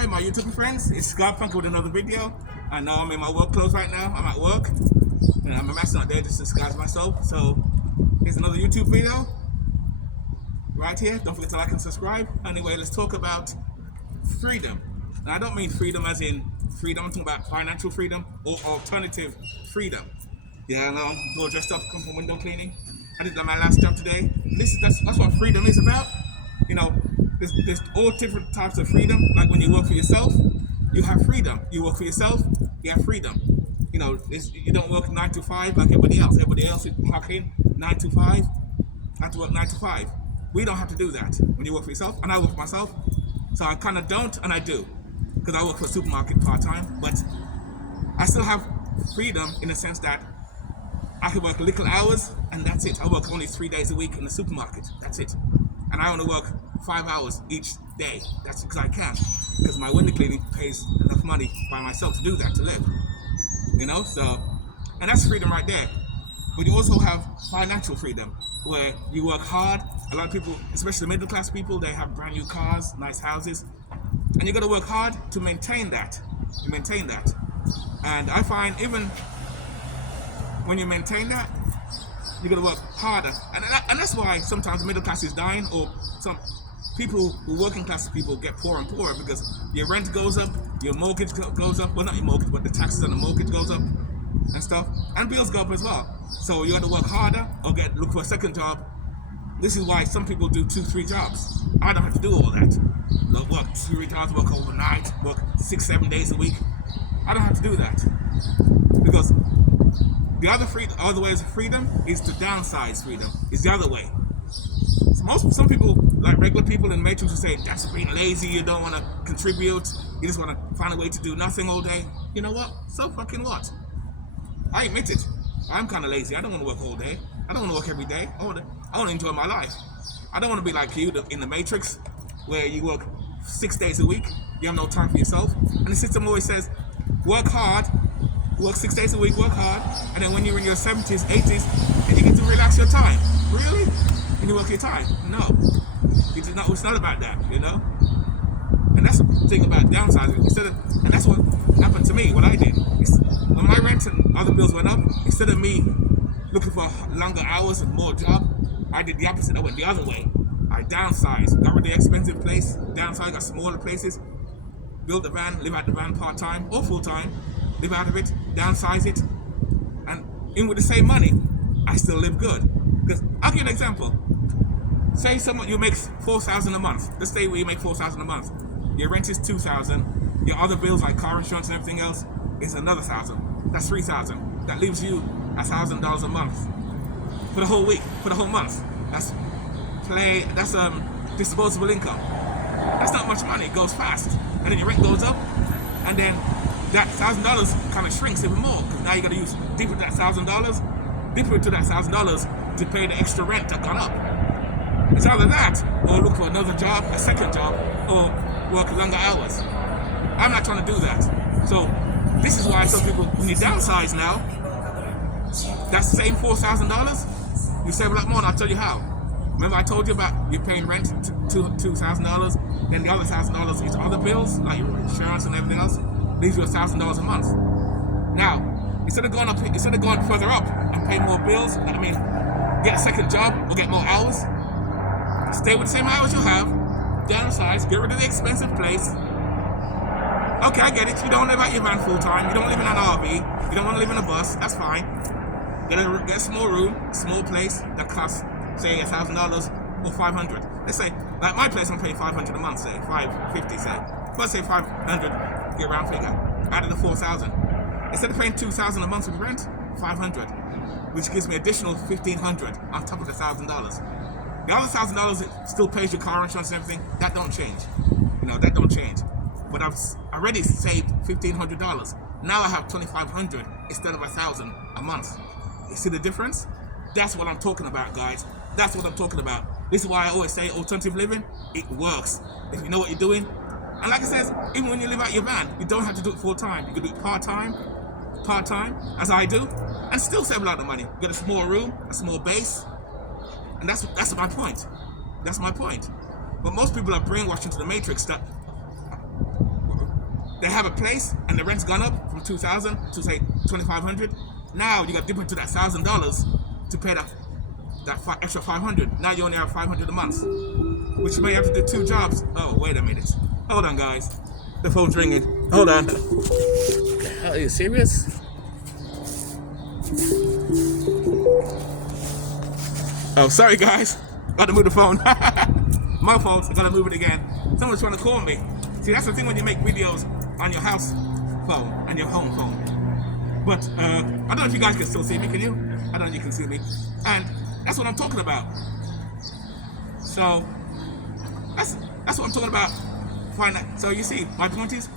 Hi my YouTube friends, it's Scott Punk with another video. I know I'm in my work clothes right now, I'm at work, and my mask's not there just to disguise myself. So here's another YouTube video, right here. Don't forget to like and subscribe. Anyway, let's talk about freedom. Now I don't mean freedom as in freedom, I'm talking about financial freedom or alternative freedom. Yeah, I know, I'm all dressed up, come from window cleaning. I did my last job today. That's what freedom is about. You know, there's all different types of freedom. Like when you work for yourself, you have freedom. You work for yourself, you have freedom. You know, you don't work 9 to 5 like everybody else. Everybody else is clock in 9 to 5, have to work 9 to 5. We don't have to do that when you work for yourself, and I work for myself. So I kind of don't, and I do, because I work for a supermarket part-time, but I still have freedom in the sense that I can work little hours, and that's it. I work only 3 days a week in the supermarket. That's it. And I only work 5 hours each day. That's because I can. Because my window cleaning pays enough money by myself to do that, to live. You know, so, and that's freedom right there. But you also have financial freedom, where you work hard. A lot of people, especially middle class people, they have brand new cars, nice houses. And you got to work hard to maintain that. You maintain that. And I find even when you maintain that, you got to work harder, and that's why sometimes the middle class is dying, or some people who working class people get poorer and poorer, because your rent goes up, your mortgage goes up, well not your mortgage, but the taxes on the mortgage goes up and stuff, and bills go up as well. So you got to work harder or look for a second job. This is why some people do 2-3 jobs. I don't have to do all that. Like work 3 jobs, work overnight, work 6-7 days a week. I don't have to do that, because the other ways of freedom is to downsize freedom. It's the other way. Some people, like regular people in Matrix, will say that's being lazy. You don't want to contribute. You just want to find a way to do nothing all day. You know what? So fucking what? I admit it. I'm kind of lazy. I don't want to work all day. I don't want to work every day. I want to enjoy my life. I don't want to be like you in the Matrix, where you work 6 days a week. You have no time for yourself, and the system always says, work hard. Work 6 days a week, work hard, and then when you're in your 70s, 80s, then you get to relax your time. Really? And you work your time? No. It's not about that, you know? And that's the thing about downsizing. And that's what happened to me, what I did. When my rent and other bills went up, instead of me looking for longer hours and more job, I did the opposite. I went the other way. I downsized, got rid of the expensive place, downsized, got smaller places, built a van, live out the van part-time or full-time, live out of it, downsize it, and in with the same money, I still live good. Because I'll give you an example. Say you make $4,000 a month. Let's say you make $4,000 a month. Your rent is $2,000. Your other bills like car insurance and everything else is another $1,000. That's $3,000. That leaves you $1,000 a month for the whole week, for the whole month. That's disposable income. That's not much money. It goes fast, and then your rent goes up, and then that $1,000 kind of shrinks even more, because now you got to use deeper into that $1,000 to pay the extra rent that gone up. It's either that, or look for another job, a second job, or work longer hours. I'm not trying to do that. So this is why some people, when you downsize now, that same $4,000, you save a lot more, and I'll tell you how. Remember I told you about you're paying rent $2,000, then the other $1,000 is other bills, like your insurance and everything else. Leaves you $1,000 a month. Now, instead of going further up and pay more bills, get a second job or get more hours, stay with the same hours you have, downsize, get rid of the expensive place. Okay, I get it. You don't live out your van full time. You don't live in an RV. You don't want to live in a bus. That's fine. Get a small room, a small place that costs, say, $1,000 or $500. Let's say, like my place, I'm paying $500 a month. Say $550. Say, let's say $500. Get round figure, out of the 4,000. Instead of paying $2,000 a month of rent, $500, which gives me additional $1,500 on top of the $1,000. The other $1,000 still pays your car insurance and everything. That don't change. You know, that don't change. But I've already saved $1,500. Now I have $2,500 instead of $1,000 a month. You see the difference? That's what I'm talking about, guys. That's what I'm talking about. This is why I always say alternative living, it works. If you know what you're doing. And like I said, even when you live out your van, you don't have to do it full time. You can do it part-time, as I do, and still save a lot of money. You get a small room, a small base, and that's my point. That's my point. But most people are brainwashed into the matrix that they have a place and the rent's gone up from $2,000 to say $2,500. Now you got to dip into that $1,000 to pay that extra $500. Now you only have $500 a month, which you may have to do 2 jobs. Oh, wait a minute. Hold on, guys. The phone's ringing. Hold on. The hell, are you serious? Oh, sorry, guys. Got to move the phone. My fault. I got to move it again. Someone's trying to call me. See, that's the thing when you make videos on your house phone and your home phone. But I don't know if you guys can still see me. Can you? I don't know if you can see me. And that's what I'm talking about. So that's what I'm talking about. So you see, my point is,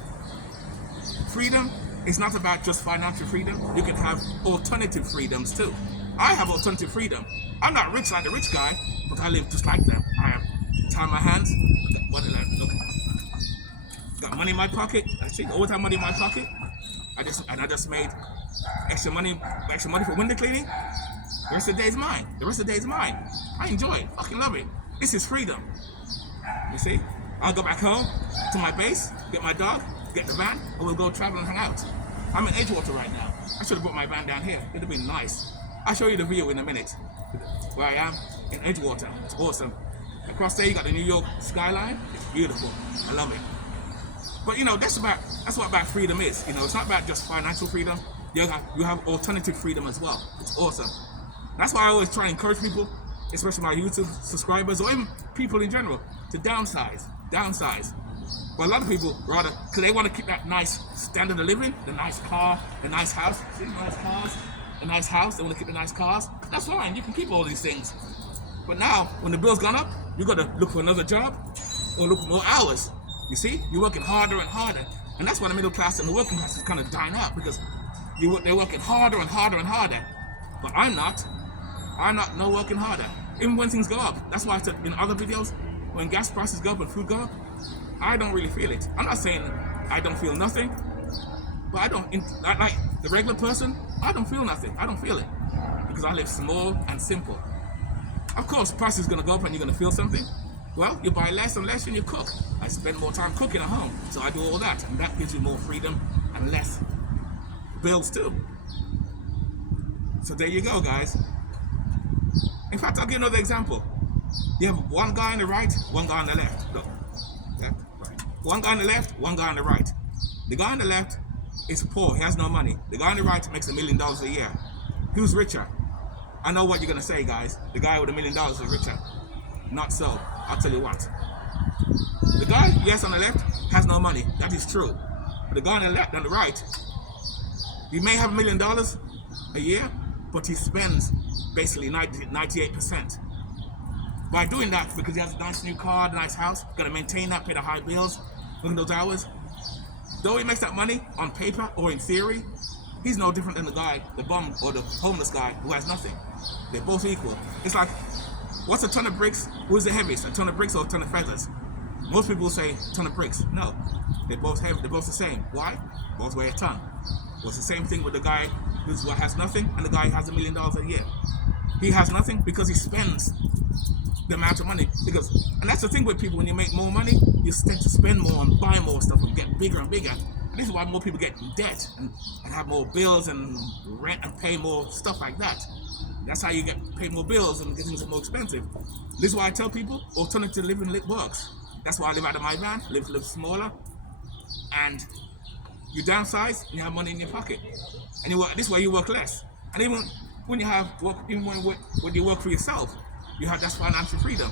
freedom is not about just financial freedom. You can have alternative freedoms too. I have alternative freedom. I'm not rich like the rich guy, but I live just like them. I have time in my hands. Look, got money in my pocket. Actually, always have money in my pocket. I just made extra money for window cleaning. The rest of the day is mine. I enjoy it. Fucking love it. This is freedom. You see? I'll go back home to my base, get my dog, get the van, and we'll go travel and hang out. I'm in Edgewater right now. I should have brought my van down here. It'd have been nice. I'll show you the view in a minute. Where I am in Edgewater. It's awesome. Across there you got the New York skyline. It's beautiful. I love it. But you know, that's what about freedom is. You know, it's not about just financial freedom. You have alternative freedom as well. It's awesome. That's why I always try and encourage people, especially my YouTube subscribers or even people in general, to downsize. But a lot of people rather, because they want to keep that nice standard of living, the nice car, the nice house. See, nice cars, the nice house. They want to keep the nice cars. That's fine. You can keep all these things. But now, when the bill's gone up, you got to look for another job or look for more hours. You see, you're working harder and harder, and that's why the middle class and the working class is kind of dying out because they're working harder and harder and harder. But I'm not no working harder. Even when things go up. That's why I said in other videos, when gas prices go up and food go up, I don't really feel it. I'm not saying I don't feel nothing, but like the regular person, I don't feel nothing. I don't feel it because I live small and simple. Of course, price is going to go up and you're going to feel something. Well, you buy less and less and you cook. I spend more time cooking at home, so I do all that, and that gives you more freedom and less bills too. So there you go, guys. In fact, I'll give another example. You have one guy on the right, one guy on the left. Look, left, right. One guy on the left, one guy on the right. The guy on the left is poor, he has no money. The guy on the right makes $1 million a year. Who's richer? I know what you're gonna say, guys. The guy with $1 million is richer. Not so. I'll tell you what. The guy, yes, on the left, has no money. That is true. But the guy on the left, on the right, he may have $1 million a year, but he spends basically 98%. By doing that, because he has a nice new car, a nice house, got to maintain that, pay the high bills, working those hours. Though he makes that money on paper or in theory, he's no different than the guy, the bum or the homeless guy who has nothing. They're both equal. It's like, what's a ton of bricks? Who's the heaviest? A ton of bricks or a ton of feathers? Most people say a ton of bricks. No, they're both heavy. They're both the same. Why? Both weigh a ton. Well, it's the same thing with the guy who has nothing and the guy who has $1 million a year. He has nothing because he spends the amount of money. And that's the thing with people, when you make more money, you tend to spend more and buy more stuff and get bigger and bigger. And this is why more people get in debt and have more bills and rent and pay more stuff like that. That's how you pay more bills and get things more expensive. This is why I tell people alternative living works. That's why I live out of my van, live smaller, and you downsize and you have money in your pocket. And you work this way, you work less. And even when you when you work for yourself, you have that's financial freedom.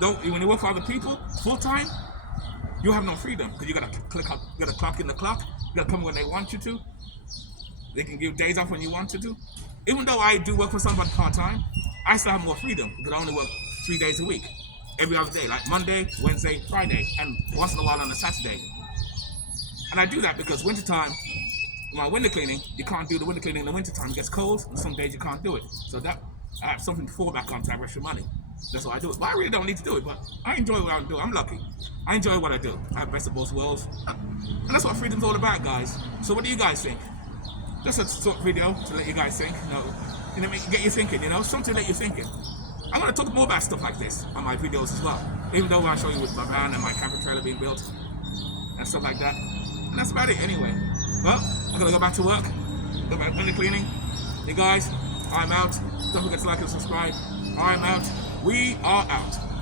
When you work for other people full time, you have no freedom because you gotta clock in the clock. You gotta come when they want you to. They can give days off when you want to. Even though I do work for somebody part time, I still have more freedom because I only work 3 days a week, every other day, like Monday, Wednesday, Friday, and once in a while on a Saturday. And I do that because wintertime, my window cleaning, you can't do the window cleaning in the wintertime. It gets cold, and some days you can't do it. So that I have something to fall back on to have extra money. That's why I do it. But I really don't need to do it, but I enjoy what I do. I'm lucky. I enjoy what I do. I have best of both worlds. And that's what freedom's all about, guys. So what do you guys think? Just a short video to let you guys think, get you thinking, something to let you thinking. I'm going to talk more about stuff like this on my videos as well. Even though I show you with my van and my camper trailer being built and stuff like that. And that's about it anyway. Well, I'm gonna go back to work. Go back to cleaning. Hey guys, I'm out. Don't forget to like and subscribe. I'm out. We are out.